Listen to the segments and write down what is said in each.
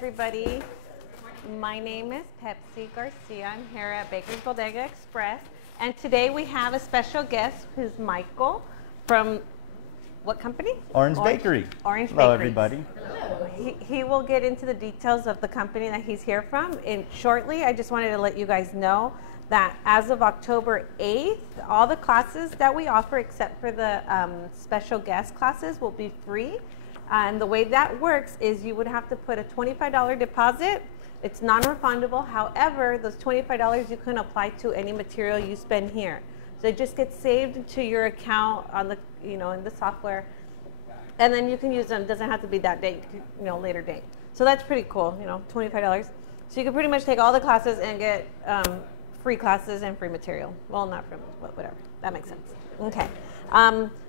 everybody. My name is Pepsy Garcia. I'm here at Baker's Bodega Express. And today we have a special guest who's Michael from what company? Orange Bakery. Orange Hello, Bakery. everybody. He will get into the details of the company that he's here from shortly. I just wanted to let you guys know that as of October 8th, all the classes that we offer except for the special guest classes will be free. And the way that works is you would have to put a $25 deposit. It's non-refundable. However, those $25 you can apply to any material you spend here. So it just gets saved into your account on the, in the software. And then you can use them. It doesn't have to be that date, later date. So that's pretty cool, $25. So you can pretty much take all the classes and get free classes and free material. Well, not free, but whatever. That makes sense. Okay.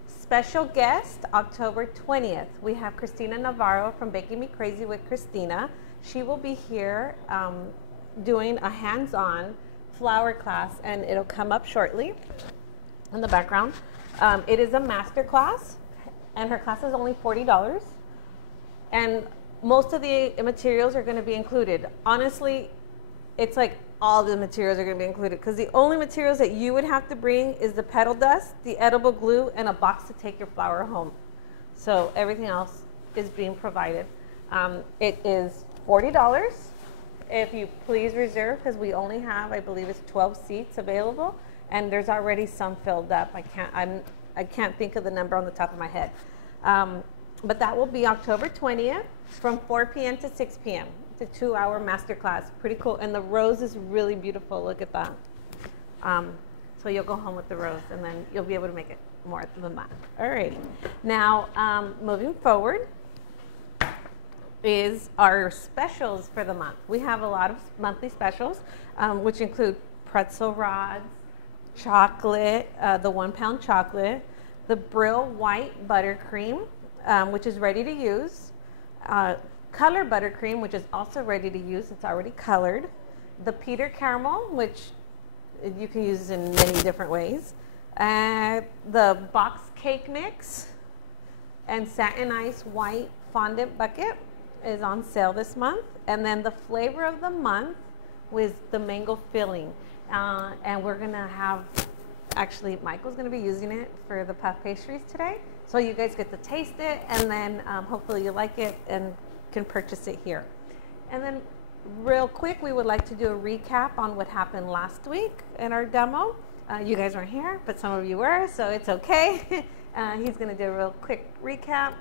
Special guest, October 20th. We have Christina Navarro from Baking Me Crazy with Christina. She will be here doing a hands-on flour class, and it'll come up shortly in the background. It is a master class, and her class is only $40. And most of the materials are going to be included. Honestly, it's like all the materials are going to be included because the only materials that you would have to bring is the pedal dust, the edible glue, and a box to take your flour home. So everything else is being provided. It is $40. If you please reserve, because we only have, I believe it's 12 seats available, and there's already some filled up. I can't think of the number on the top of my head. But that will be October 20th from 4 p.m. to 6 p.m. It's a 2-hour master class. Pretty cool. And the rose is really beautiful. Look at that. So you'll go home with the rose, and then you'll be able to make it more than that. All right. Now, moving forward is our specials for the month. We have a lot of monthly specials, which include pretzel rods, chocolate, the 1-pound chocolate, the Brill white buttercream, which is ready to use, color buttercream, which is also ready to use. It's already colored. The Peter caramel, which you can use in many different ways. The box cake mix and satin ice white fondant bucket is on sale this month. And then the flavor of the month was the mango filling. And we're going to have, actually, Michael's going to be using it for the puff pastries today. So you guys get to taste it, and then hopefully you like it and can purchase it here. And then real quick, we would like to do a recap on what happened last week in our demo. You guys weren't here, but some of you were, so it's okay. He's going to do a real quick recap.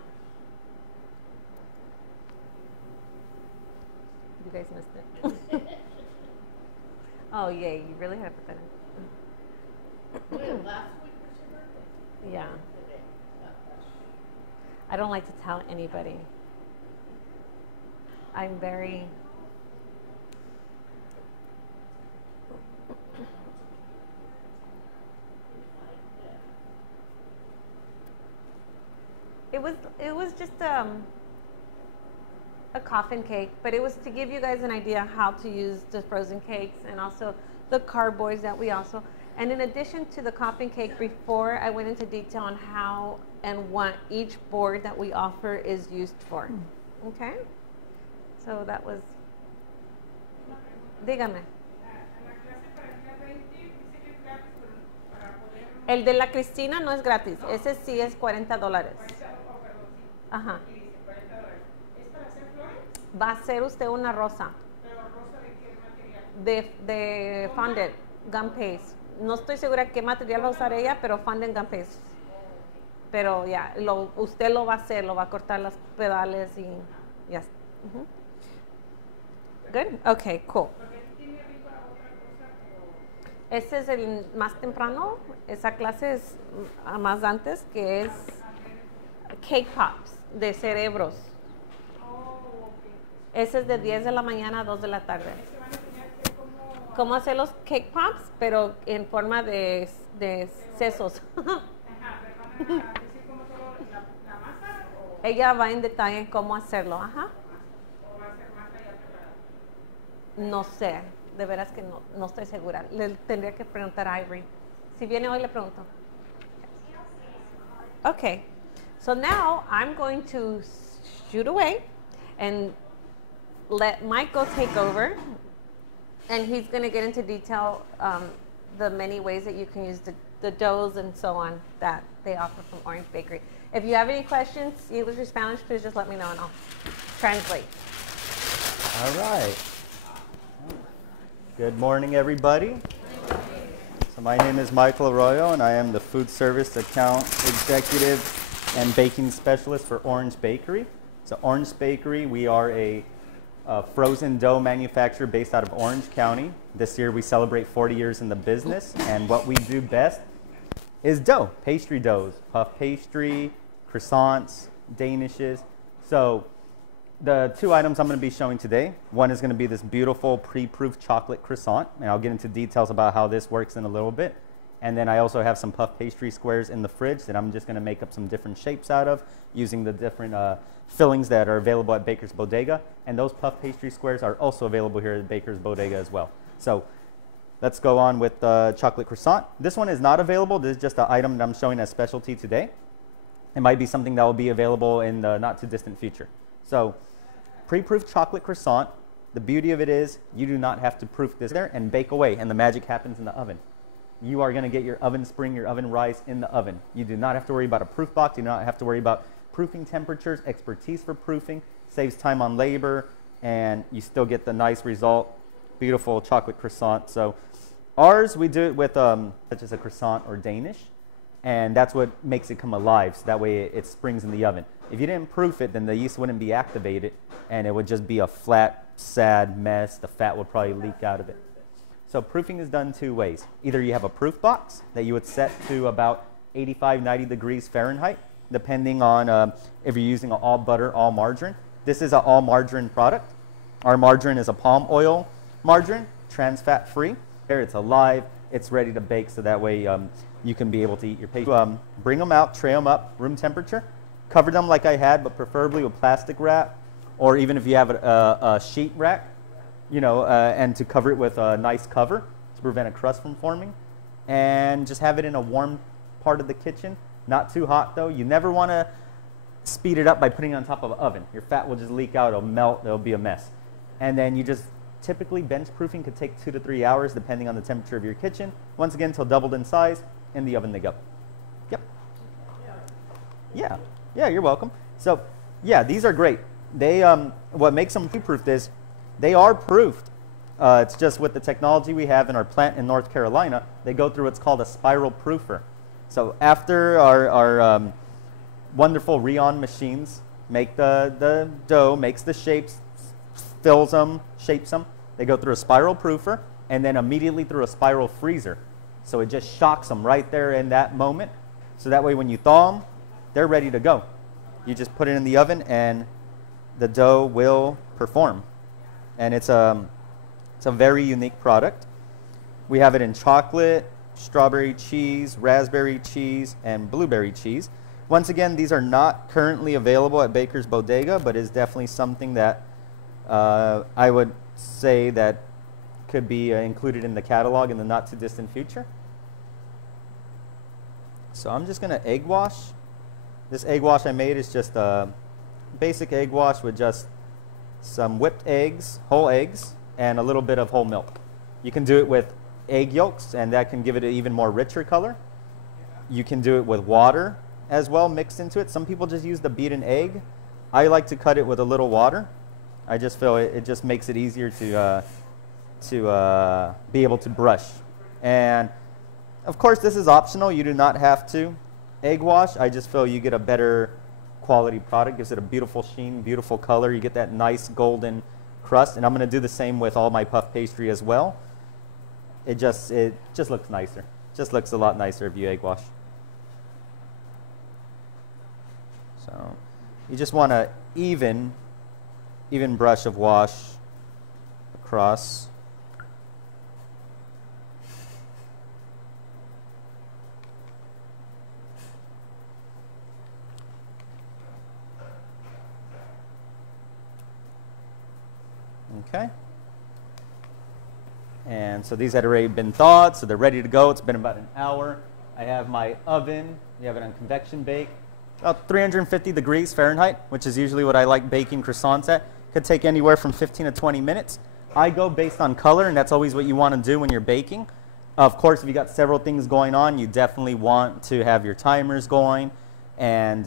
You guys missed it. Oh, yay, you really had to put that in. Last week was your birthday? Yeah. I don't like to tell anybody. I'm very... It was just a coffin cake, but it was to give you guys an idea how to use the frozen cakes and also the carboys that we also... And in addition to the coffin cake, before I went into detail on how and what each board that we offer is used for. Okay? So that was... Dígame. El de la Cristina no es gratis. Ese sí es $40. Ajá. Va a hacer usted una rosa. De fondant, gum paste. No estoy segura qué material va a usar ella, pero fondant gum paste. Pero ya, usted lo va a hacer, lo va a cortar las pedales y ya. Good? Okay, cool. Ese es el más temprano. Esa clase es más antes, que es cake pops de cerebros. Ese es de 10 de la mañana a 2 de la tarde. Cómo hacer los cake pops, pero en forma de sesos. Ella va en detalle en cómo hacerlo. Ajá. No sé, de veras que no estoy segura. Le tendría que preguntar a Ivory. Si viene hoy le pregunto. Okay, so now I'm going to shoot away and let Michael take over, and he's going to get into detail the many ways that you can use the doughs and so on that they offer from Orange Bakery. If you have any questions, English or Spanish, please just let me know and I'll translate. All right. Good morning, everybody. So my name is Michael Arroyo, and I am the Food Service Account Executive and Baking Specialist for Orange Bakery. So Orange Bakery, we are a frozen dough manufacturer based out of Orange County. This year we celebrate 40 years in the business, and what we do best is dough, pastry doughs, puff pastry, croissants, danishes. So the two items I'm going to be showing today, one is going to be this beautiful pre-proofed chocolate croissant, and I'll get into details about how this works in a little bit. And then I also have some puff pastry squares in the fridge that I'm just going to make up some different shapes out of using the different fillings that are available at Baker's Bodega. And those puff pastry squares are also available here at Baker's Bodega as well. So let's go on with the chocolate croissant. This one is not available. This is just an item that I'm showing as specialty today. It might be something that will be available in the not too distant future. So pre-proofed chocolate croissant, the beauty of it is you do not have to proof this there and bake away, and the magic happens in the oven. You are going to get your oven spring, your oven rise in the oven. You do not have to worry about a proof box. You do not have to worry about proofing temperatures, expertise for proofing, saves time on labor, and you still get the nice result, beautiful chocolate croissant. So ours, we do it with such as a croissant or Danish, and that's what makes it come alive, so that way it springs in the oven. If you didn't proof it, then the yeast wouldn't be activated, and it would just be a flat, sad mess. The fat would probably leak out of it. So proofing is done two ways. Either you have a proof box that you would set to about 85, 90 degrees Fahrenheit, depending on if you're using an all butter, all margarine. This is an all margarine product. Our margarine is a palm oil margarine, trans fat free. There it's alive, it's ready to bake, so that way you can be able to eat your pastry. Bring them out, tray them up, room temperature. Cover them like I had, but preferably with plastic wrap, or even if you have a sheet rack, you know, and to cover it with a nice cover to prevent a crust from forming. And just have it in a warm part of the kitchen, not too hot though. You never want to speed it up by putting it on top of an oven. Your fat will just leak out, it'll melt, it'll be a mess. And then you just, typically bench proofing could take 2 to 3 hours depending on the temperature of your kitchen. Once again, until doubled in size, in the oven they go. Yep. Yeah, you're welcome. So yeah, these are great. They, what makes them food-proofed is they are proofed. It's just with the technology we have in our plant in North Carolina, they go through what's called a spiral proofer. So after our wonderful Rion machines make the dough, makes the shapes, fills them, shapes them, they go through a spiral proofer and then immediately through a spiral freezer. So it just shocks them right there in that moment. So that way when you thaw them, they're ready to go. You just put it in the oven and the dough will perform. And it's a very unique product. We have it in chocolate, strawberry cheese, raspberry cheese, and blueberry cheese. Once again, these are not currently available at Baker's Bodega, but is definitely something that I would say that could be included in the catalog in the not too distant future. So I'm just going to egg wash. This egg wash I made is just a basic egg wash with just some whipped eggs, whole eggs, and a little bit of whole milk. You can do it with egg yolks, and that can give it an even more richer color. You can do it with water as well mixed into it. Some people just use the beaten egg. I like to cut it with a little water. I just feel it just makes it easier to be able to brush. And of course, this is optional. You do not have to egg wash. I just feel you get a better quality product. Gives it a beautiful sheen, beautiful color. You get that nice golden crust. And I'm going to do the same with all my puff pastry as well. It just looks nicer. Just looks a lot nicer if you egg wash. So you just want an even brush of wash across. Okay. And so these had already been thawed, so they're ready to go. It's been about an hour. I have my oven. We have it on convection bake. About 350 degrees Fahrenheit, which is usually what I like baking croissants at. Could take anywhere from 15 to 20 minutes. I go based on color, and that's always what you want to do when you're baking. Of course, if you got several things going on, you definitely want to have your timers going, and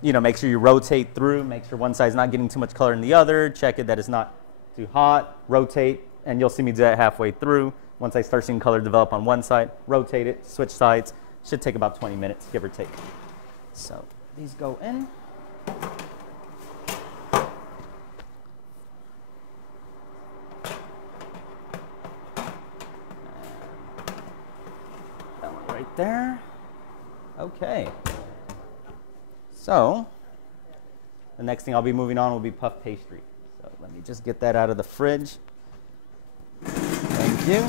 you know, make sure you rotate through, make sure one side's not getting too much color in the other, check it that it's not too hot, rotate, and you'll see me do that halfway through. Once I start seeing color develop on one side, rotate it, switch sides. Should take about 20 minutes, give or take. So these go in. That one right there. Okay. So the next thing I'll be moving on will be puff pastry. So let me just get that out of the fridge. Thank you.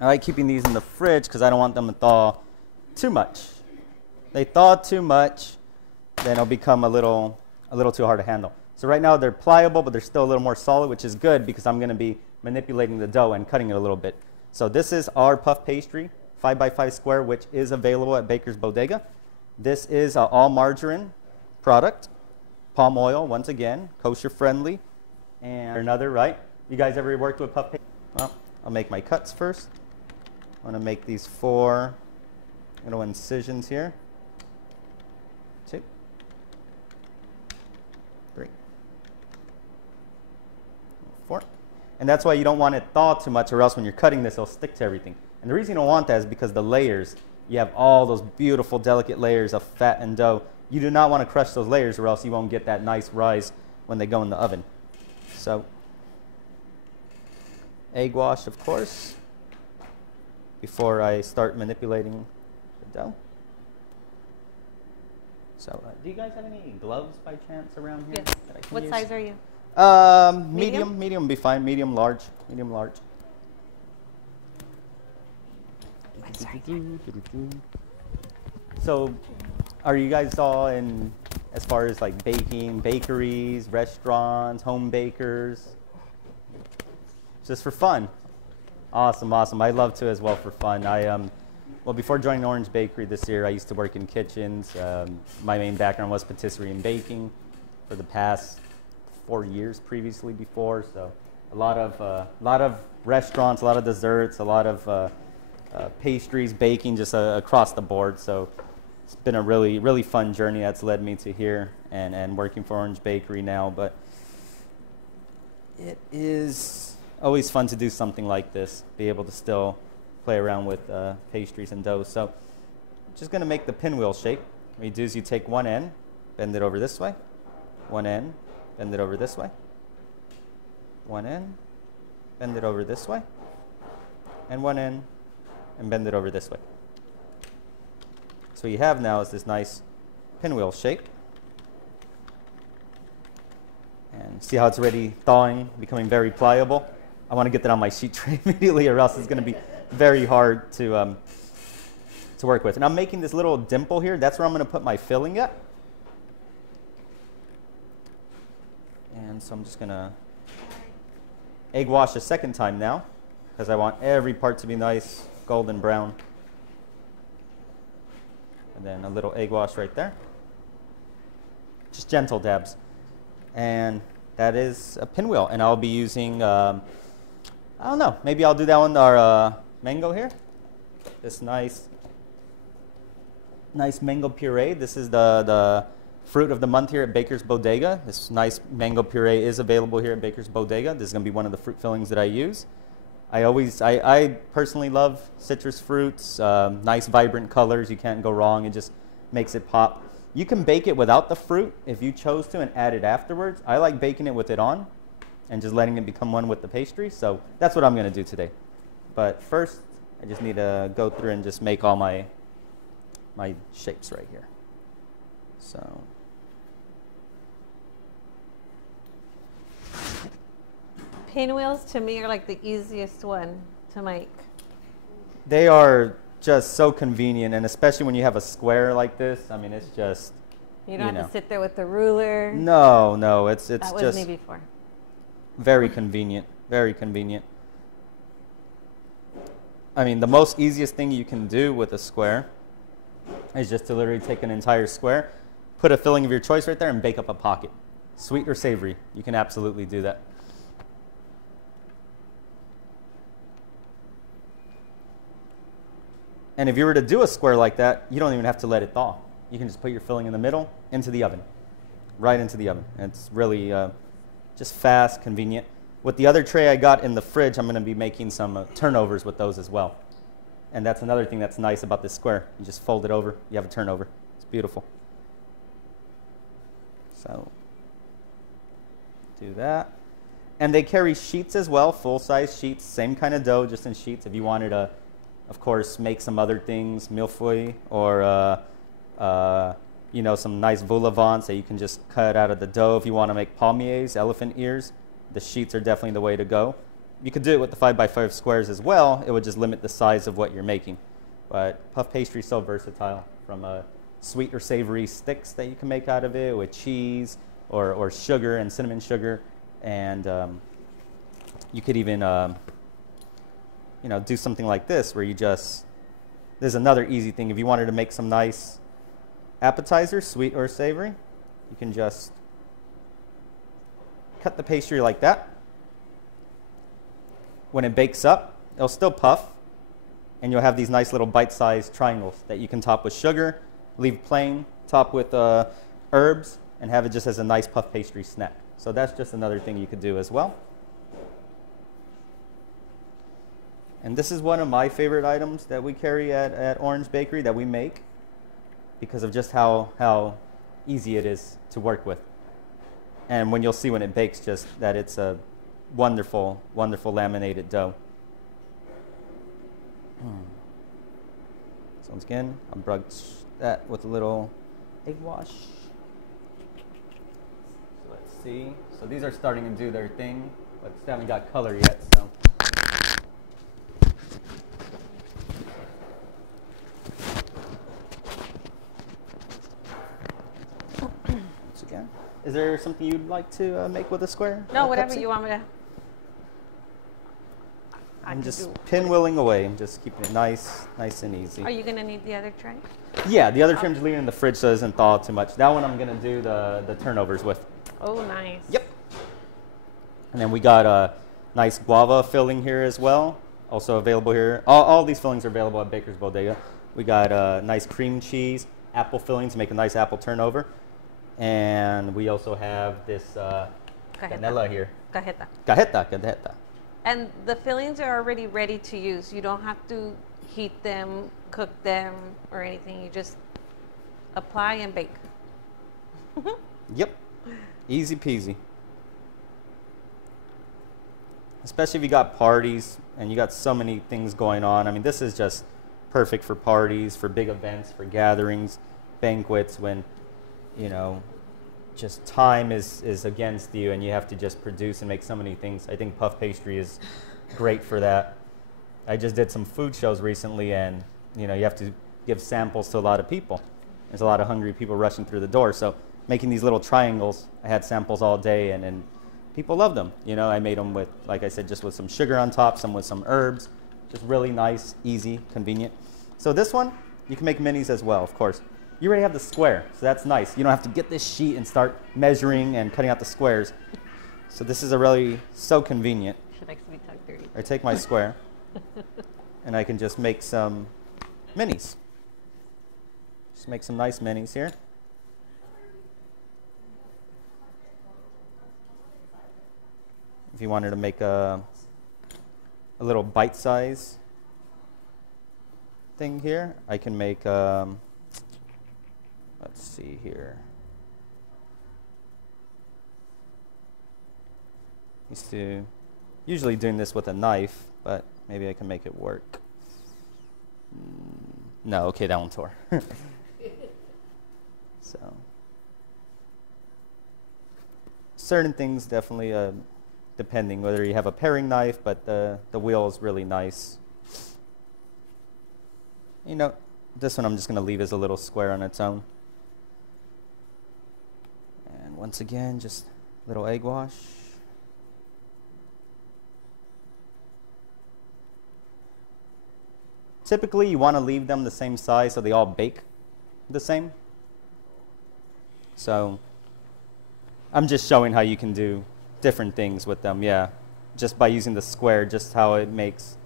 I like keeping these in the fridge because I don't want them to thaw too much. They thaw too much, then it'll become a little too hard to handle. So right now they're pliable, but they're still a little more solid, which is good because I'm going to be manipulating the dough and cutting it a little bit. So this is our puff pastry, 5x5 square, which is available at Baker's Bodega. This is an all margarine product, palm oil, once again, kosher friendly, and another, right? You guys ever worked with puff pastry? Well, I'll make my cuts first. I'm going to make these 4 little incisions here. 2, 3, 4. And that's why you don't want it thaw too much, or else when you're cutting this, it'll stick to everything. And the reason you don't want that is because the layers, you have all those beautiful, delicate layers of fat and dough. You do not want to crush those layers, or else you won't get that nice rise when they go in the oven. So, egg wash, of course, before I start manipulating the dough. So, do you guys have any gloves by chance around here? Yes. That I can What use? size are you? Medium would be fine. Medium, large. Medium, large. So, are you guys all in, as far as like baking, bakeries, restaurants, home bakers? Just for fun? Awesome, awesome. I love to as well for fun. Well, before joining Orange Bakery this year, I used to work in kitchens. My main background was patisserie and baking for the past 4 years previously before. So a lot of restaurants, a lot of desserts, a lot of pastries, baking, just across the board. So it's been a really, really fun journey that's led me to here and working for Orange Bakery now. But it is always fun to do something like this, be able to still play around with pastries and dough. So I'm just going to make the pinwheel shape. What you do is you take one end, bend it over this way, one end, bend it over this way, one end, bend it over this way, and one end, and bend it over this way. So what you have now is this nice pinwheel shape. And see how it's already thawing, becoming very pliable? I want to get that on my sheet tray immediately, or else it's going to be very hard to work with. And I'm making this little dimple here. That's where I'm going to put my filling at. And so I'm just going to egg wash a second time now, because I want every part to be nice golden brown. And then a little egg wash right there. Just gentle dabs. And that is a pinwheel. And I'll be using, I don't know, maybe I'll do that one, our mango here. This nice mango puree. This is the fruit of the month here at Baker's Bodega. This nice mango puree is available here at Baker's Bodega. This is going to be one of the fruit fillings that I use. I personally love citrus fruits, nice vibrant colors. You can't go wrong. It just makes it pop. You can bake it without the fruit if you chose to and add it afterwards. I like baking it with it on and just letting it become one with the pastry. So that's what I'm going to do today. But first, I just need to go through and just make all my shapes right here. So Pinwheels to me are like the easiest one to make. they are just so convenient, and especially when you have a square like this. I mean, it's just, you don't have to sit there with the ruler. No, it's that was just me before. very convenient, very convenient. I mean, the most easiest thing you can do with a square is just to literally take an entire square, put a filling of your choice right there and bake up a pocket. Sweet or savory, you can absolutely do that. And if you were to do a square like that, you don't even have to let it thaw. You can just put your filling in the middle, into the oven, right into the oven. And it's really just fast, convenient. With the other tray I got in the fridge, I'm going to be making some turnovers with those as well. And that's another thing that's nice about this square. You just fold it over, you have a turnover. It's beautiful. So, do that. And they carry sheets as well, full-size sheets, same kind of dough, just in sheets. If you wanted to, of course, make some other things, millefeuille, or you know, some nice vol au vents that you can just cut out of the dough. If you want to make palmiers, elephant ears, the sheets are definitely the way to go. You could do it with the 5x5 squares as well. It would just limit the size of what you're making. But puff pastry is so versatile, from sweet or savory sticks that you can make out of it with cheese or sugar and cinnamon sugar. And you could even you know, do something like this where you just, there's another easy thing. If you wanted to make some nice appetizers, sweet or savory, you can just cut the pastry like that. When it bakes up, it'll still puff, and you'll have these nice little bite-sized triangles that you can top with sugar, leave plain, top with herbs, and have it just as a nice puff pastry snack. So that's just another thing you could do as well. And this is one of my favorite items that we carry at Orange Bakery, that we make, because of just how easy it is to work with. And when you'll see when it bakes, just that it's a wonderful, wonderful laminated dough. So once again, I'll brush that with a little egg wash. So let's see. So these are starting to do their thing, but they haven't got color yet, so. Once again. Is there something you'd like to make with a square? No, whatever Pepsi? you want me to. I'm just pinwheeling away. I'm just keeping it nice and easy. Are you going to need the other tray? Yeah, the other tray I'm just leaving in the fridge so it doesn't thaw too much. That one I'm going to do the turnovers with. Oh, nice. Yep. And then we got a nice guava filling here as well. Also available here. All these fillings are available at Baker's Bodega. We got nice cream cheese, apple filling to make a nice apple turnover. And we also have this canela here. Cajeta. Cajeta. And the fillings are already ready to use. You don't have to heat them, cook them, or anything. You just apply and bake. Yep. Easy peasy. Especially if you got parties and you got so many things going on. I mean, this is just perfect for parties, for big events, for gatherings, banquets, when, you know, just time is against you and you have to just produce and make so many things. I think puff pastry is great for that. I just did some food shows recently, and you know, you have to give samples to a lot of people. There's a lot of hungry people rushing through the door. So making these little triangles, I had samples all day, and people loved them. You know, I made them with, like I said, just with some sugar on top, some with some herbs. Just really nice, easy, convenient. So this one, you can make minis as well, of course. You already have the square, so that's nice. You don't have to get this sheet and start measuring and cutting out the squares. So this is a really so convenient. She likes to be tongue dirty. I take my square, and I can just make some minis. Just make some nice minis here. If you wanted to make a little bite size thing here, I can make, let's see here. Used to usually doing this with a knife, but maybe I can make it work. No, okay, that one tore. So certain things definitely, depending whether you have a paring knife, but the wheel is really nice. You know, this one I'm just going to leave as a little square on its own. And once again, just a little egg wash. Typically, you want to leave them the same size so they all bake the same. So I'm just showing how you can do different things with them, yeah. Just by using the square, just how it makes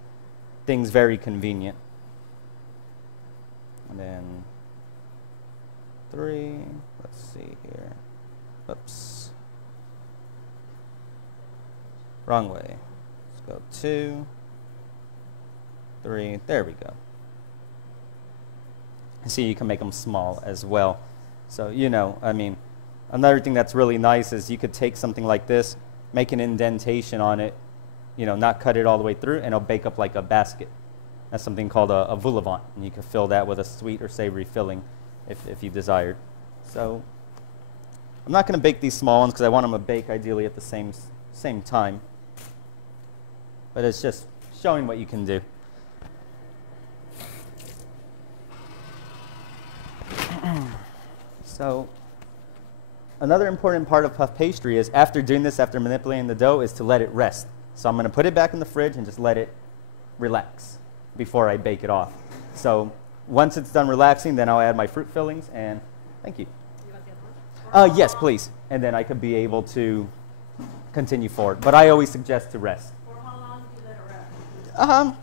things very convenient. And then 3, let's see here. Oops. Wrong way. Let's go 2, 3, there we go. See, you can make them small as well. So, you know, I mean, another thing that's really nice is you could take something like this, make an indentation on it, you know, not cut it all the way through, and it'll bake up like a basket. That's something called a vol au vent, and you can fill that with a sweet or savory filling if you desired. So I'm not going to bake these small ones because I want them to bake ideally at the same time. But it's just showing what you can do. So another important part of puff pastry is after doing this, after manipulating the dough, is to let it rest. So I'm going to put it back in the fridge and just let it relax before I bake it off. So once it's done relaxing, then I'll add my fruit fillings, and thank you. Yes, please. And then I could be able to continue forward. But I always suggest to rest. For how long do you let it rest?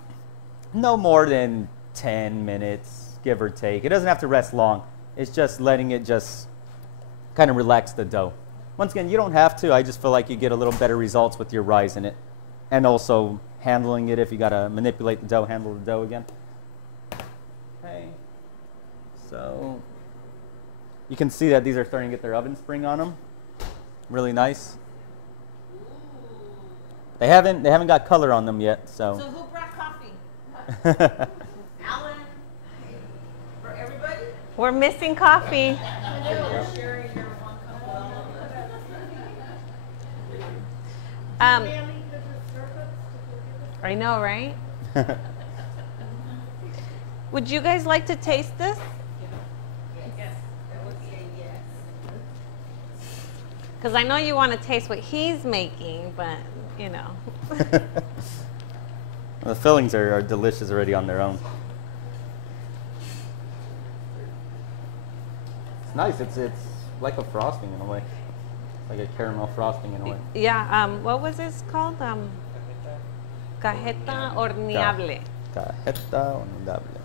No more than 10 minutes, give or take. It doesn't have to rest long. It's just letting it just kind of relax the dough. Once again, you don't have to. I just feel like you get a little better results with your rise in it. And also handling it, if you got to manipulate the dough, handle the dough again. Okay. So you can see that these are starting to get their oven spring on them. Really nice. They haven't got color on them yet, So so. who brought coffee? Alan? For everybody? We're missing coffee. Sharing your one cup. I know, right? Would you guys like to taste this? Yes, that would be a yes. Because I know you want to taste what he's making, but, you know. The fillings are delicious already on their own. It's nice. It's like a frosting in a way. Like a caramel frosting in a way. Yeah, what was this called? Cajeta horneable. Cajeta horneable.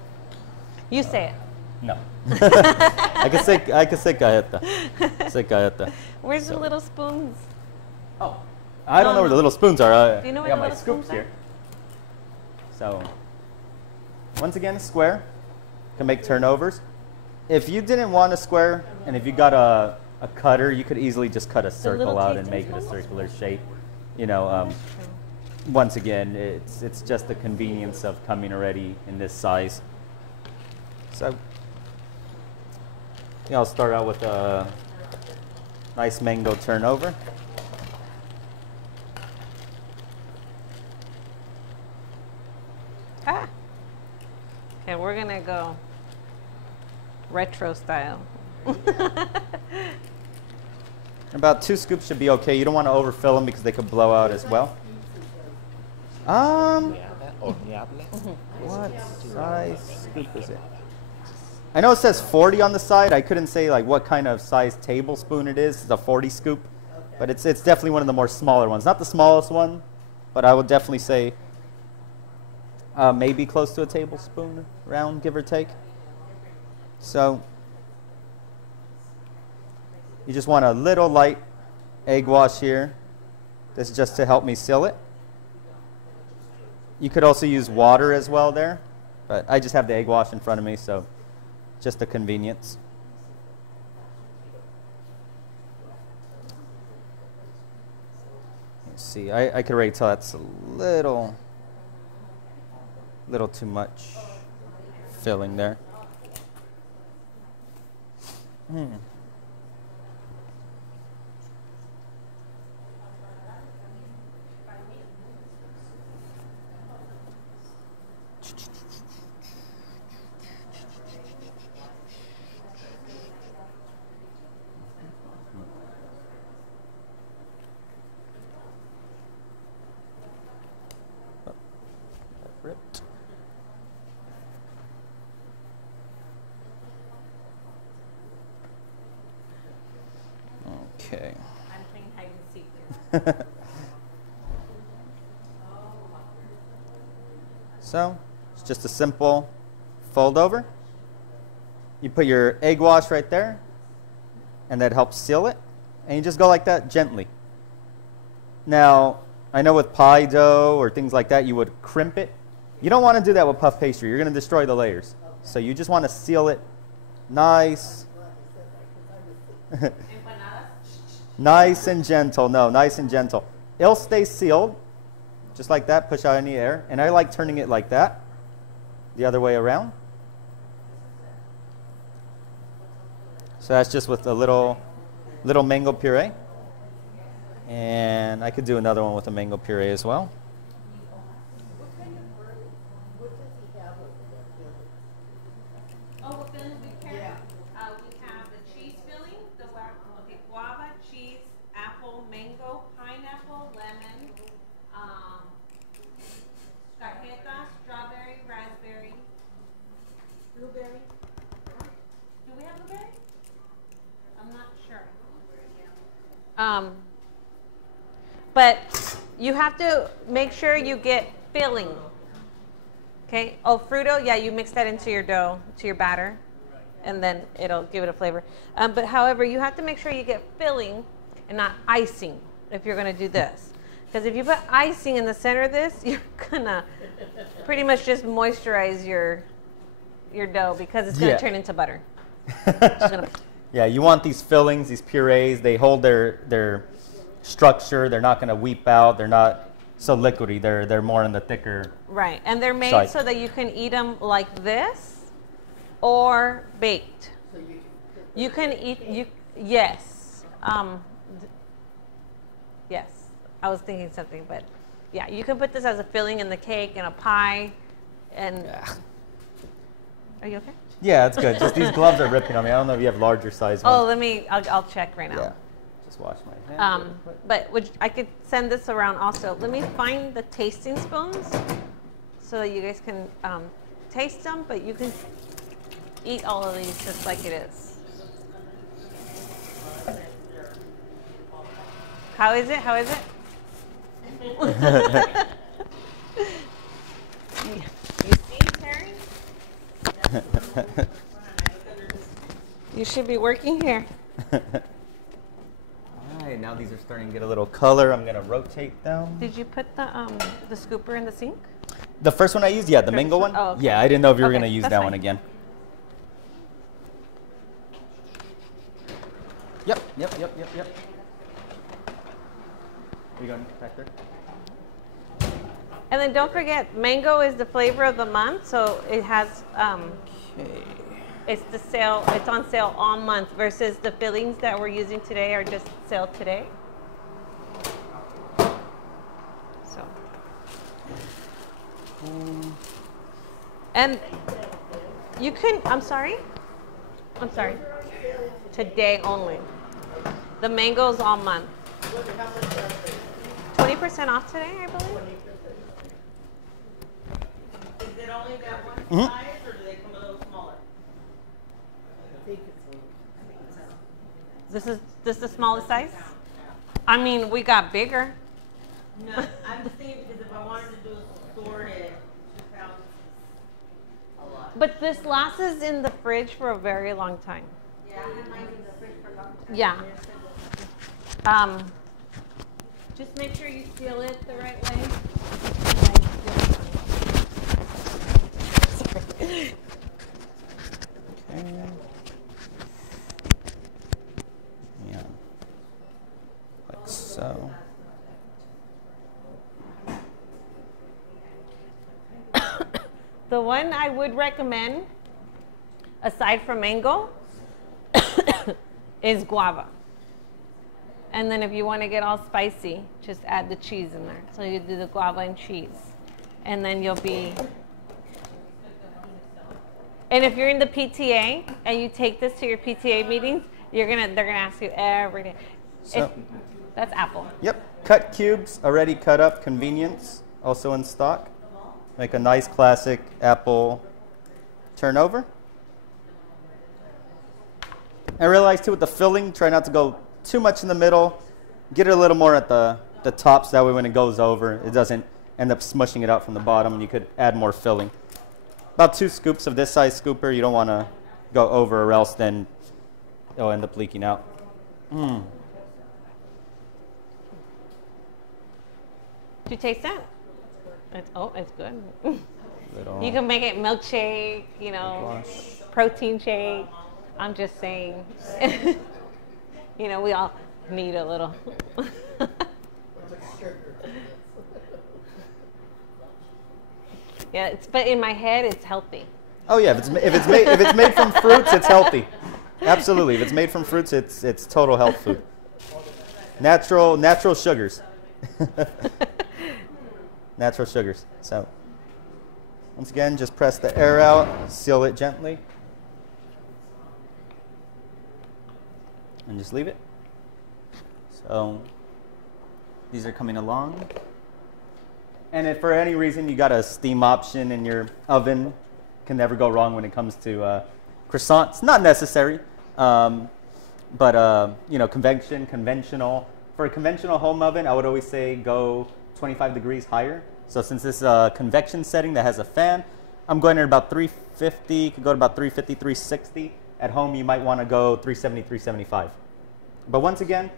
You say it. No. I can say cajeta. Say cajeta. Where's the little spoons? Oh, I don't know where the little spoons are. Do you know I where got the my little scoops spoons are? here. So, once again, square. Can make turnovers. If you didn't want a square, and if you got a cutter, you could easily just cut a circle little out and tasting make it a spoons? circular shape. You know, once again, it's just the convenience of coming already in this size. So, yeah, I'll start out with a nice mango turnover. Ah. Okay, we're gonna go retro style. About 2 scoops should be okay. You don't want to overfill them because they could blow out as well. What size scoop is it? I know it says 40 on the side. I couldn't say like what kind of size tablespoon it is. It's a 40 scoop, but it's definitely one of the more smaller ones. Not the smallest one, but I would definitely say maybe close to a tablespoon round, give or take. So you just want a little light egg wash here. This is just to help me seal it. You could also use water as well there, but I just have the egg wash in front of me, so just a convenience. Let's see, I could already tell that's a little too much filling there. Ripped. Okay. I'm playing hide and seek. So, it's just a simple fold over. You put your egg wash right there, and that helps seal it. And you just go like that gently. Now, I know with pie dough or things like that, you would crimp it. You don't want to do that with puff pastry. You're going to destroy the layers. So you just want to seal it nice. Nice and gentle. No, nice and gentle. It'll stay sealed, just like that. Push out any air. And I like turning it like that, the other way around. So that's just with a little mango puree. And I could do another one with a mango puree as well. Oh, what fillings we have? Yeah. We have the cheese filling, guava, cheese, apple, mango, pineapple, lemon, cajeta, strawberry, raspberry, blueberry. Do we have blueberry? I'm not sure. But you have to make sure you get filling. Okay. Oh, Fruto, yeah, you mix that into your dough, to your batter, and then it'll give it a flavor. But however, you have to make sure you get filling and not icing if you're going to do this. Because if you put icing in the center of this, you're going to pretty much just moisturize your dough because it's going to turn into butter. Yeah, you want these fillings, these purees. They hold their structure. They're not going to weep out. They're not so liquidy. They're more in the thicker. Right, and they're made so that you can eat them like this or baked. So you can eat yes. Yes, I was thinking something, but yeah, you can put this as a filling in the cake and a pie. And are you okay? Yeah, it's good. Just these gloves are ripping on me. I don't know if you have larger size ones. Oh, I'll check right now. Yeah, just wash my hands. But I could send this around also. Let me find the tasting spoons so that you guys can taste them, but you can eat all of these just like it is. How is it? How is it? You see, Terry? You should be working here. All right, now these are starting to get a little color. I'm gonna rotate them. Did you put the scooper in the sink? The first one I used, yeah, the mango one. Oh, okay. Yeah, I didn't know if you were gonna use that one again. Yep. You going back there? And then don't forget, mango is the flavor of the month, so it has it's on sale all month versus the fillings that we're using today are just sale today. So. And you can, I'm sorry. Today only. The mango's all month. 20% off today, I believe. Is it only that one size, or do they come a little smaller? This is the smallest size? I mean, we got bigger. No, I'm just thinking because if I wanted to do a stored it, 2 pounds is a lot. But this lasts in the fridge for a very long time. Yeah, I have mine in the fridge for a long time. Yeah. Just make sure you seal it the right way. Sorry. Okay. Yeah. Like so. The one I would recommend, aside from mango, is guava. And then if you want to get all spicy, just add the cheese in there. So you do the guava and cheese. And then you'll be... And if you're in the PTA and you take this to your PTA meetings, they're gonna ask you every day. So, that's apple. Yep, cut cubes, already cut up, convenience, also in stock. Make a nice classic apple turnover. I realize too with the filling, try not to go too much in the middle. Get it a little more at the top, so that way when it goes over, it doesn't end up smushing it out from the bottom, and you could add more filling. About 2 scoops of this size scooper. You don't want to go over, or else then it'll end up leaking out. Did you taste that? It's good. You can make it milkshake, you know, protein shake. I'm just saying, you know, we all need a little. Yeah, but in my head, it's healthy. Oh yeah, if it's made from fruits, it's healthy. Absolutely, if it's made from fruits, it's total health food. Natural sugars. Natural sugars. So once again, just press the air out, seal it gently, and just leave it. So these are coming along. And if for any reason you got a steam option in your oven, can never go wrong when it comes to croissants. Not necessary, but you know, conventional. For a conventional home oven, I would always say go 25 degrees higher. So since this is a convection setting that has a fan, I'm going at about 350. You could go to about 350, 360. At home, you might want to go 370, 375. But once again,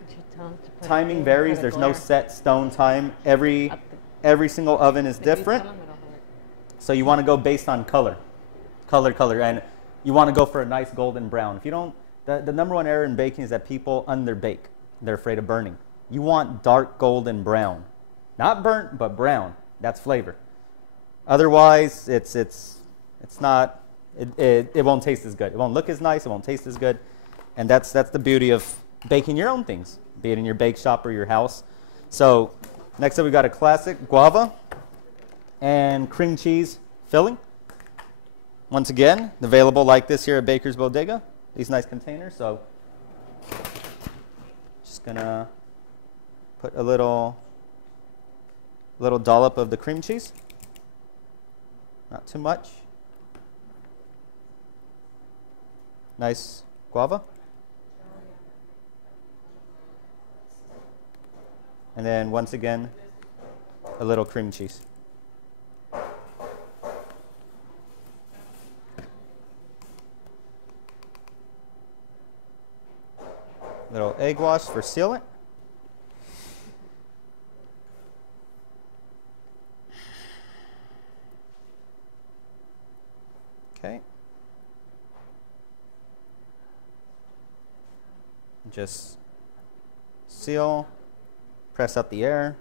timing varies. There's no set stone time. Every single oven is different. So you want to go based on color, and you want to go for a nice golden brown. If you don't, the number one error in baking is that people underbake. They're afraid of burning. You want dark golden brown, not burnt, but brown. That's flavor. Otherwise, it won't taste as good. It won't look as nice. It won't taste as good, and that's the beauty of baking your own things, be it in your bake shop or your house. So next up, we got a classic guava and cream cheese filling. Once again, available like this here at Baker's Bodega. These nice containers. So just gonna put a little dollop of the cream cheese. Not too much. Nice guava. And then once again, a little cream cheese. Little egg wash for sealant. Okay. Just seal, press out the air.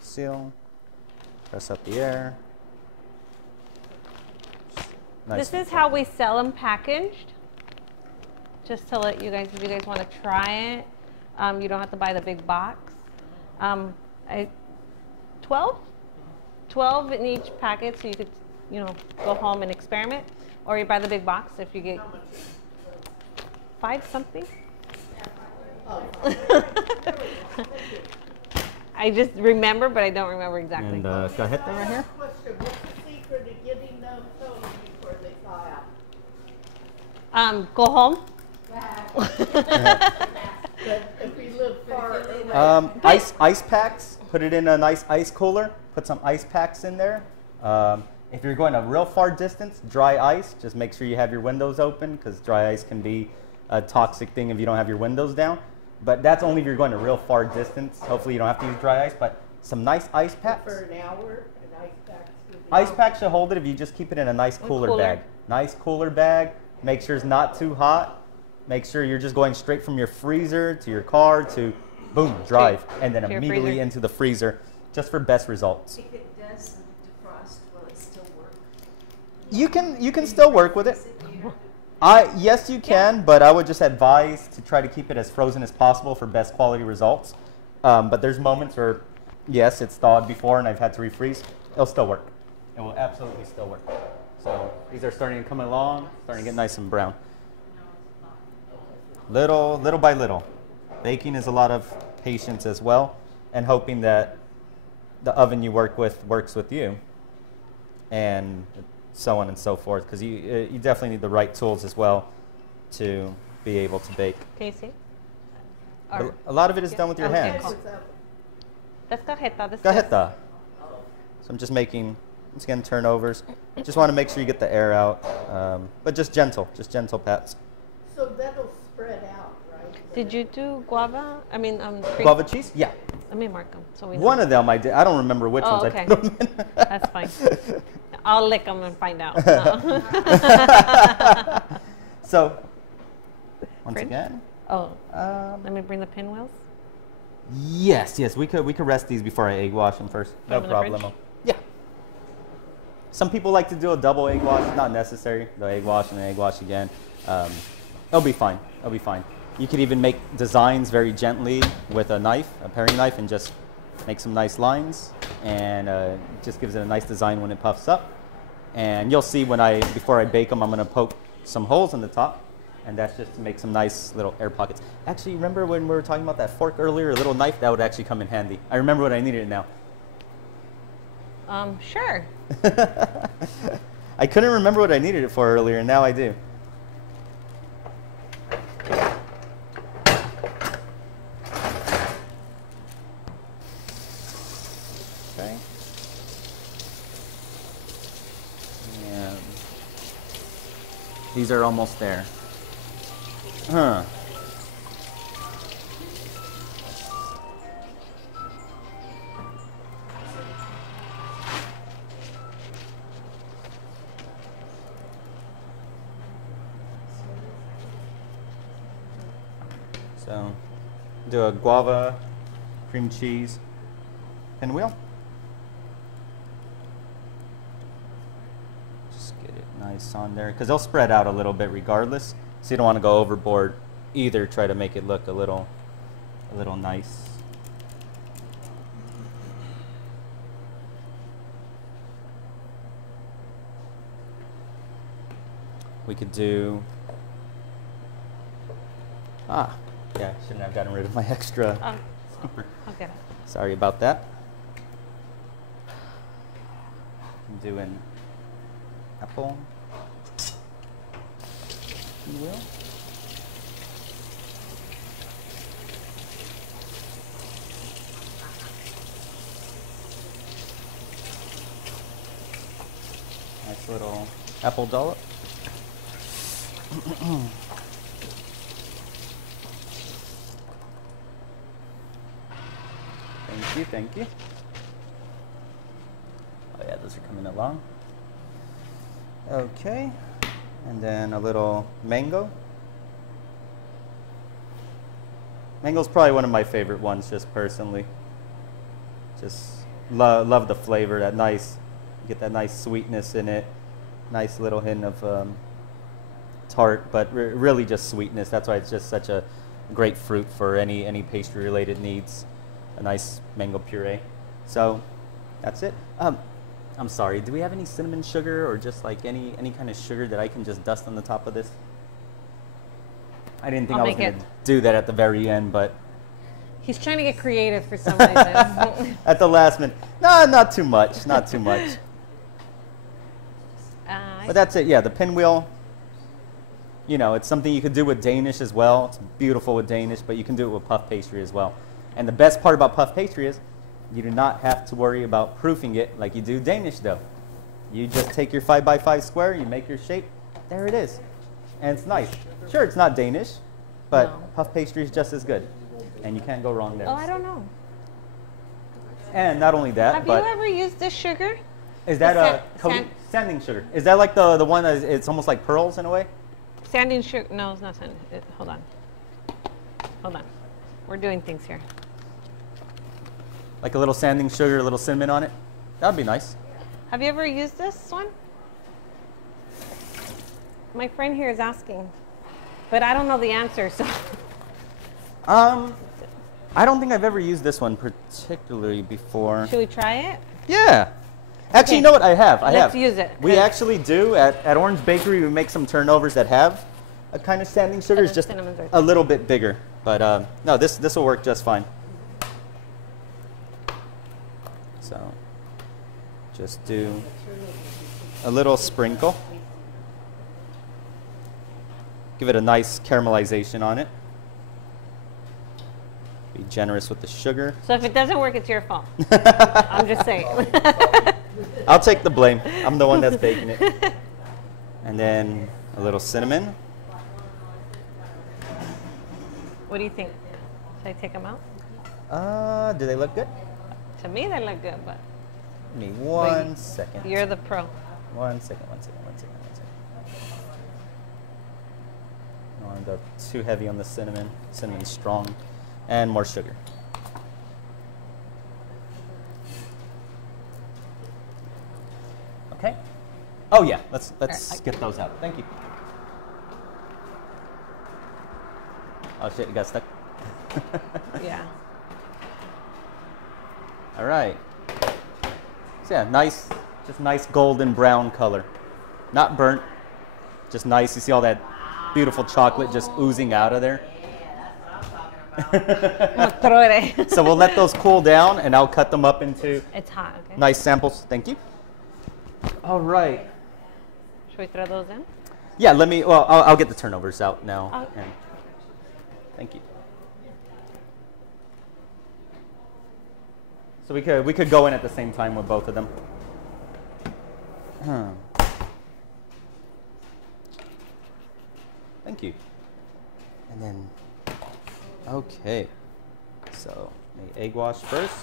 Seal, press out the air. Nice. This is how we sell them packaged. Just to let you guys, if you guys want to try it, you don't have to buy the big box. 12 in each packet, so you could, you know, go home and experiment. Or you buy the big box if you get 5 something. I just remember, but I don't remember exactly. And go ahead there right here. What's the secret to getting them frozen before they thaw out? Go home. If we live far away. Ice packs. Put it in a nice ice cooler. Put some ice packs in there. If you're going a real far distance, dry ice. Just make sure you have your windows open, because dry ice can be a toxic thing if you don't have your windows down. But that's only if you're going a real far distance. Hopefully you don't have to use dry ice, but some nice ice packs. For an hour, an ice pack. Ice pack should hold it if you just keep it in a nice cooler bag. Nice cooler bag. Make sure it's not too hot. Make sure you're just going straight from your freezer to your car to, boom, drive, and then immediately into the freezer, just for best results. If it does defrost, will it still work? You can still work with it. Yes, you can, but I would just advise to try to keep it as frozen as possible for best quality results. But there's moments where, yes, it's thawed before and I've had to refreeze. It'll still work. It will absolutely still work. So these are starting to come along, starting to get nice and brown. Little by little. Baking is a lot of patience as well, and hoping that the oven you work with works with you. And so on and so forth, because you definitely need the right tools as well to be able to bake. Can you see? A lot of it is done with your Okay, hands. cool. That's cajeta. This is Cajeta. So I'm just making, once again, turnovers. Just want to make sure you get the air out, but just gentle pats. So that'll spread out, right? Did you do guava? I mean, cream? Guava cheese? Yeah. Let me mark them so we know. One of them I did. I don't remember which Oh, ones okay. I put them in. That's fine. I'll lick them and find out. So, once Fridge? again. Oh, let me bring the pinwheels. Yes, we could rest these before I egg wash them first. Put No 'em in the fridge? problem. Yeah. Some people like to do a double egg wash. Not necessary. The egg wash and then egg wash again. It'll be fine. It'll be fine. You could even make designs very gently with a knife, a paring knife, and just make some nice lines. And just gives it a nice design when it puffs up. And you'll see before I bake them, I'm going to poke some holes in the top. And that's just to make some nice little air pockets. Actually, remember when we were talking about that fork earlier, a little knife? That would actually come in handy. I remember when I needed it now. Sure. I couldn't remember what I needed it for earlier, and now I do. Okay. And these are almost there. Huh. So, do a guava, cream cheese, pinwheel. Just get it nice on there, because they'll spread out a little bit regardless. So you don't want to go overboard either. Try to make it look a little nice. We could do. Yeah, shouldn't have gotten rid of my extra. I'll get it. Sorry about that. I'm doing apple. You will. Nice little apple dollop. Thank you. Oh yeah, those are coming along. Okay, and then a little mango. Mango's probably one of my favorite ones, just personally. Just love the flavor, that nice, get that nice sweetness in it. Nice little hint of tart, but really just sweetness. That's why it's just such a great fruit for any pastry-related needs. A nice mango puree. So that's it. I'm sorry, do we have any cinnamon sugar or just like any kind of sugar that I can just dust on the top of this? I didn't think I was going to do that at the very end, but He's trying to get creative for some reason. at the last minute. No, not too much. Not too much. But that's it. Yeah, the pinwheel. You know, it's something you could do with Danish as well. It's beautiful with Danish, but you can do it with puff pastry as well. And the best part about puff pastry is you do not have to worry about proofing it like you do Danish dough. You just take your 5x5 square, you make your shape, there it is. And it's nice. Sure, it's not Danish, but No. puff pastry is just as good. And you can't go wrong there. Oh, I don't know. And not only that, Have but you ever used this sugar? is that sanding sugar? Is that like the one that it's almost like pearls in a way? Sanding sugar? No, it's not sanding. Hold on. Hold on. We're doing things here. Like a little sanding sugar, a little cinnamon on it? That would be nice. Have you ever used this one? My friend here is asking, but I don't know the answer, so. I don't think I've ever used this one particularly before. Should we try it? Yeah. Actually, you know what? I have. Let's use it. We actually do at Orange Bakery. We make some turnovers that have a kind of sanding sugar. It's just cinnamon's right a little bit bigger, but no, this will work just fine. So, just do a little sprinkle. Give it a nice caramelization on it. Be generous with the sugar. So if it doesn't work, it's your fault. I'm just saying. I'll take the blame. I'm the one that's baking it. And then a little cinnamon. What do you think? Should I take them out? Do they look good? To me, they look good, but Give me one second. you're the pro. One second. I don't want to go too heavy on the cinnamon. Cinnamon's strong. And more sugar. Okay. Oh yeah, let's get those out. Thank you. Oh shit, you got stuck. Yeah. All right. So yeah, nice, just nice golden brown color. Not burnt, just nice. You see all that beautiful chocolate just oozing out of there? So we'll let those cool down and I'll cut them up into It's hot, okay? nice samples. Thank you. All right. Should we throw those in? Yeah, well, I'll get the turnovers out now. Oh. And thank you. So we could go in at the same time with both of them. Thank you. And then, okay. So, make egg wash first.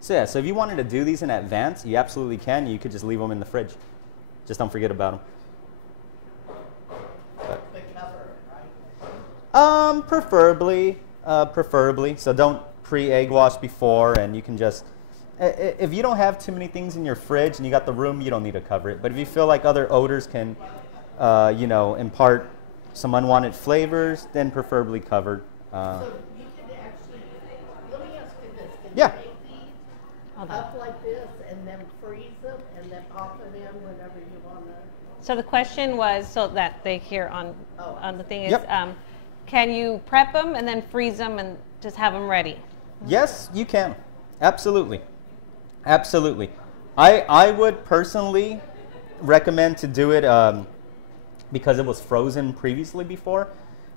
So yeah, so if you wanted to do these in advance, you absolutely can. You could just leave them in the fridge. Just don't forget about them. Preferably. So don't pre-egg wash before, and you can just, if you don't have too many things in your fridge and you got the room, you don't need to cover it. But if you feel like other odors can, you know, impart some unwanted flavors, then preferably covered. So you can actually, let me ask you this, can Yeah. you make these up like this and then freeze them and then pop them in whenever you want to? So the question was, so that they hear on the thing is, Yep. can you prep them and then freeze them and just have them ready? Yes, you can. Absolutely. Absolutely. I would personally recommend to do it because it was frozen previously before.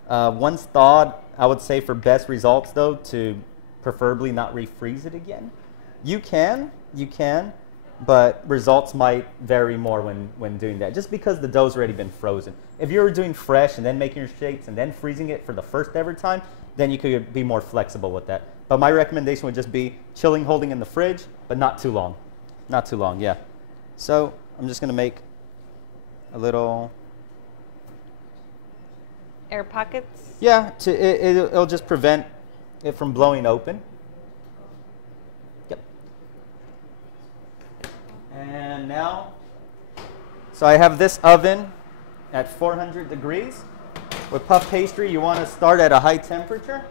Once thawed, I would say for best results though, to preferably not refreeze it again. You can, but results might vary more when doing that, just because the dough's already been frozen. If you were doing fresh and then making your shapes and then freezing it for the first ever time, then you could be more flexible with that. But my recommendation would just be chilling, holding in the fridge, but not too long. Not too long, yeah. So I'm just gonna make a little... Air pockets? Yeah, it'll just prevent it from blowing open. Yep. And now, so I have this oven at 400 degrees. With puff pastry, you want to start at a high temperature.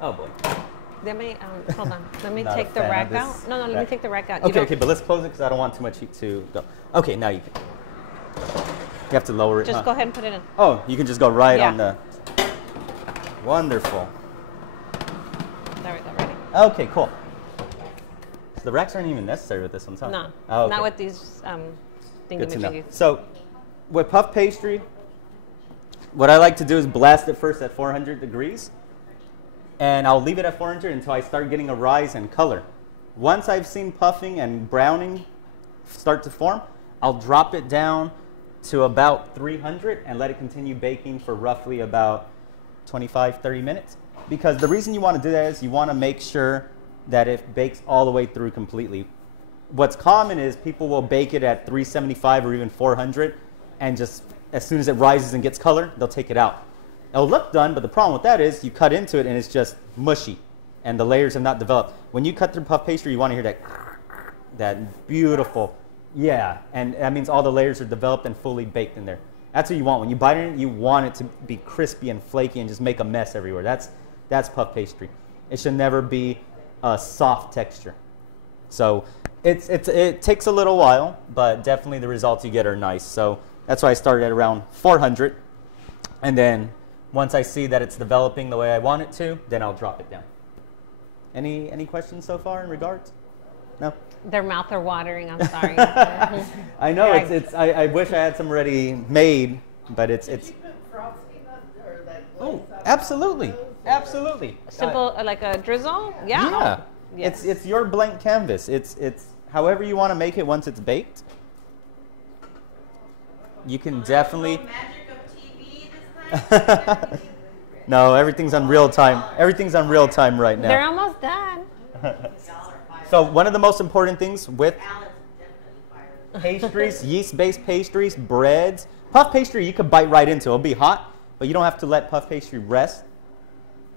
Oh boy. Let me, hold on. Let me Not a take the fan of rack this out. No, let me rack. take the rack out. Okay, but let's close it because I don't want too much heat to go. Okay, now you can. You have to lower it. Just huh? go ahead and put it in. Oh, you can just go right Yeah. on the... Wonderful. There we go, ready. Okay, cool. So the racks aren't even necessary with this one, huh? No, Oh, okay. not with these Good to know. thingamajiggies. So with puff pastry, what I like to do is blast it first at 400 degrees. And I'll leave it at 400 until I start getting a rise in color. Once I've seen puffing and browning start to form, I'll drop it down to about 300 and let it continue baking for roughly about 25, 30 minutes. Because the reason you want to do that is you want to make sure that it bakes all the way through completely. What's common is people will bake it at 375 or even 400, and just as soon as it rises and gets color, they'll take it out. It'll look done, but the problem with that is you cut into it and it's just mushy, and the layers have not developed. When you cut through puff pastry, you want to hear that beautiful, yeah, and that means all the layers are developed and fully baked in there. That's what you want. When you bite it, you want it to be crispy and flaky and just make a mess everywhere. That's puff pastry. It should never be a soft texture. So it takes a little while, but definitely the results you get are nice. So that's why I started at around 400, and then Once I see that it's developing the way I want it to, then I'll drop it down. Any questions so far in regards? No? Their mouth are watering, I'm sorry. I know, Yeah. I wish I had some ready made, but it's. Did you put frosting on or that Oh, glaze on absolutely, those, or- absolutely. Simple, like a drizzle? Yeah. Yeah. Yes. It's your blank canvas. It's however you want to make it once it's baked. You can definitely. No magic of TV this time? No, everything's on real time. Everything's on real time right They're now. almost done. So one of the most important things with Alan's definitely fired. pastries, yeast-based pastries, breads, puff pastry you could bite right into. It'll be hot, but you don't have to let puff pastry rest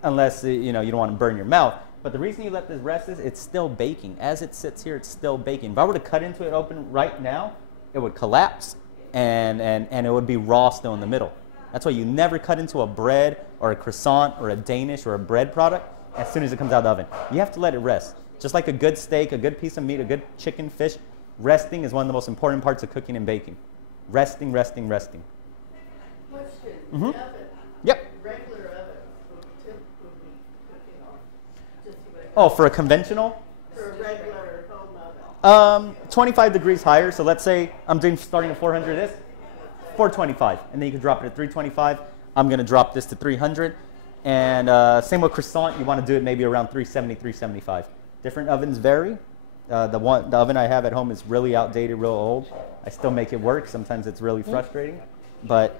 unless you don't want to burn your mouth. But the reason you let this rest is it's still baking. As it sits here, it's still baking. If I were to cut into it open right now, it would collapse and it would be raw still in the middle. That's why you never cut into a bread or a croissant or a Danish or a bread product as soon as it comes out of the oven. You have to let it rest. Just like a good steak, a good piece of meat, a good chicken, fish, resting is one of the most important parts of cooking and baking. Resting, resting, resting. Question, Mhm. the oven, Yep. regular oven, what temp would we cooking on? Just so I- Oh, for a conventional? For a regular home oven. 25 degrees higher. So let's say I'm doing starting at 400 this, 425. And then you can drop it at 325. I'm going to drop this to 300. And same with croissant. You want to do it maybe around 370, 375. Different ovens vary. The oven I have at home is really outdated, real old. I still make it work. Sometimes it's really frustrating. But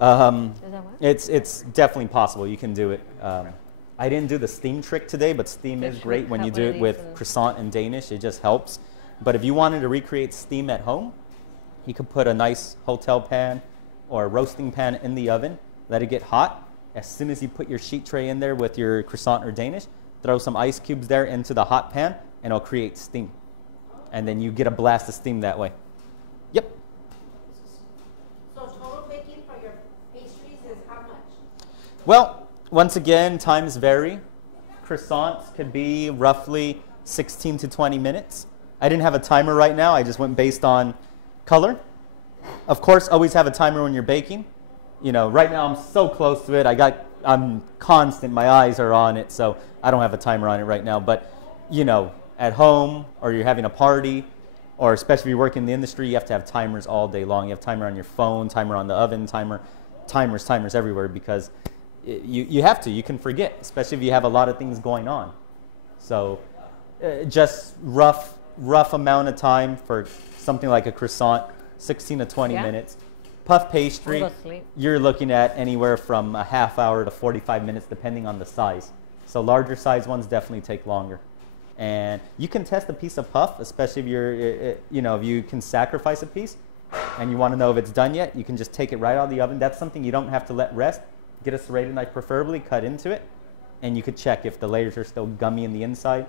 Does that work? it's definitely possible. You can do it. I didn't do the steam trick today, but steam is Should great we when cut you one do of it with these and- croissant and Danish. It just helps. But if you wanted to recreate steam at home, you could put a nice hotel pan or a roasting pan in the oven, let it get hot. As soon as you put your sheet tray in there with your croissant or Danish, throw some ice cubes there into the hot pan, and it'll create steam. And then you get a blast of steam that way. Yep. So total baking for your pastries is how much? Well, once again, times vary. Croissants could be roughly 16 to 20 minutes. I didn't have a timer right now. I just went based on color. Of course, always have a timer when you're baking. Right now I'm so close to it. I'm constant. My eyes are on it, so I don't have a timer on it right now. But, at home or you're having a party, or especially if you work in the industry, you have to have timers all day long. You have timer on your phone, timer on the oven, timers everywhere because you have to. You can forget, especially if you have a lot of things going on. So just rough amount of time for something like a croissant, 16 to 20 Yeah. minutes. Puff pastry, I'll go sleep. you're looking at anywhere from a half hour to 45 minutes depending on the size. So larger size ones definitely take longer. And you can test a piece of puff, especially if if you can sacrifice a piece and you want to know if it's done yet, you can just take it right out of the oven. That's something you don't have to let rest. Get a serrated knife preferably, cut into it, and you could check if the layers are still gummy in the inside,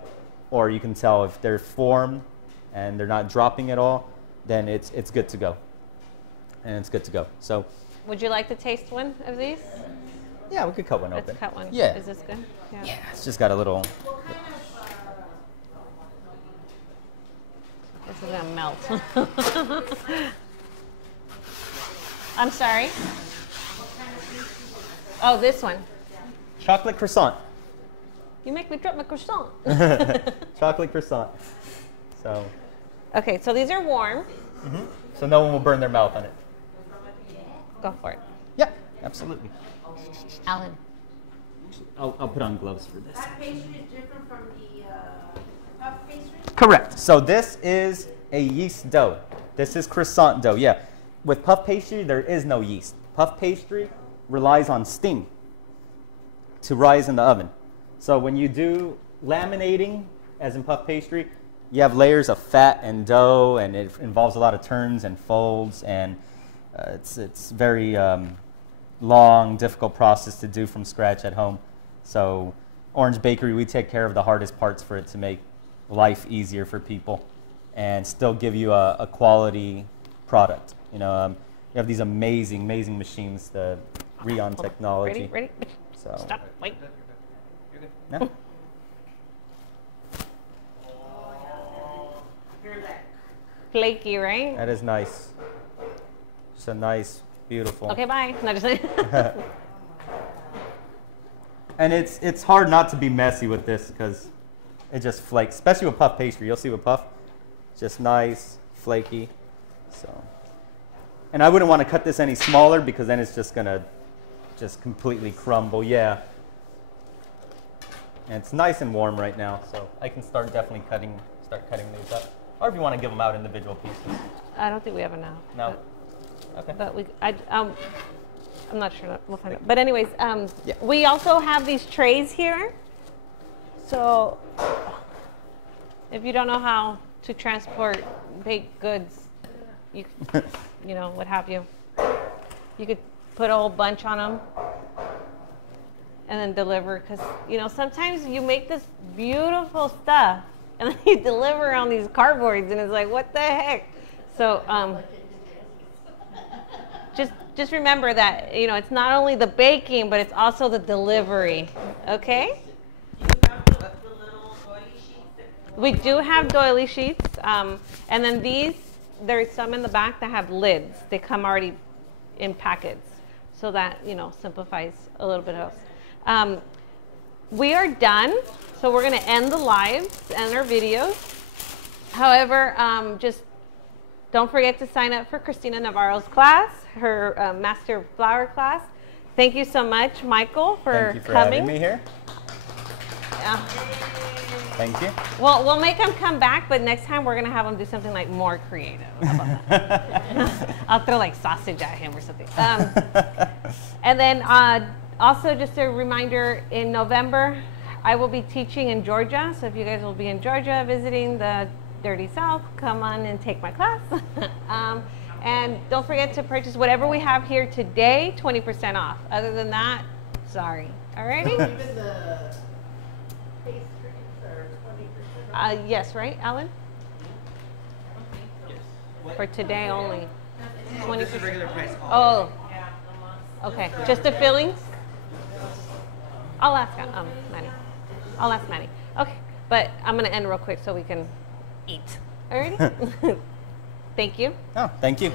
or you can tell if they're formed and they're not dropping at all, then it's good to go. And it's good to go. So Would you like to taste one of these? yeah, we could cut one Let's open. cut one. Yeah. Is this good? Yeah, it's just got a little. This is gonna melt. I'm sorry. Oh, this one. Chocolate croissant. You make me drop my croissant. Chocolate croissant. So Okay, so these are warm. no one will burn their mouth on it. Go for it. Yeah, absolutely. Alan. I'll put on gloves for this. That pastry is different from the puff pastry? Correct. So this is a yeast dough. This is croissant dough, yeah. With puff pastry, there is no yeast. Puff pastry relies on steam to rise in the oven. So when you do laminating, as in puff pastry, you have layers of fat and dough, and it involves a lot of turns and folds, and it's very long, difficult process to do from scratch at home. So Orange Bakery, we take care of the hardest parts for it to make life easier for people and still give you a quality product. You have these amazing machines, the Rion technology. Ready? So, Stop. Wait. no? Flaky, right? That is nice. Just a nice, beautiful. Okay, bye. No, just And it's hard not to be messy with this because it just flakes, especially with puff pastry. You'll see with puff, just nice, flaky. So, and I wouldn't want to cut this any smaller because then it's just gonna just completely crumble. Yeah. And it's nice and warm right now, so I can start cutting these up. Or if you want to give them out individual pieces. I don't think we have enough. No. Okay. But I'm not sure. We'll find out. But anyways, Yeah. we also have these trays here. So if you don't know how to transport baked goods, you know, what have you, you could put a whole bunch on them and then deliver. Because, you know, sometimes you make this beautiful stuff and then you deliver on these cardboards and it's like, what the heck? So just remember that, you know, it's not only the baking, but it's also the delivery. Okay? Do you have the little doily sheets? We do have doily sheets. And then these, there's some in the back that have lids. They come already in packets. So that, you know, simplifies a little bit else. We are done. So we're going to end the lives and our videos. However, just don't forget to sign up for Christina Navarro's class, her Master Flower class. Thank you so much, Michael, for coming. Thank you for having me here. Yeah. Thank you. Well, we'll make them come back, but next time we're going to have them do something like more creative. How about that? I'll throw like sausage at him or something. And then also just a reminder, in November, I will be teaching in Georgia. So if you guys will be in Georgia visiting the Dirty South, come on and take my class. And don't forget to purchase whatever we have here today, 20% off. Other than that, sorry. Alrighty? Even the pastries are 20% off. Yes, right, Alan? For today only. 20%. Regular price. Oh. Okay. Just the fillings? I'll ask Manny. I'll ask Manny. Okay. But I'm going to end real quick so we can eat. Alrighty? Thank you. Oh, thank you.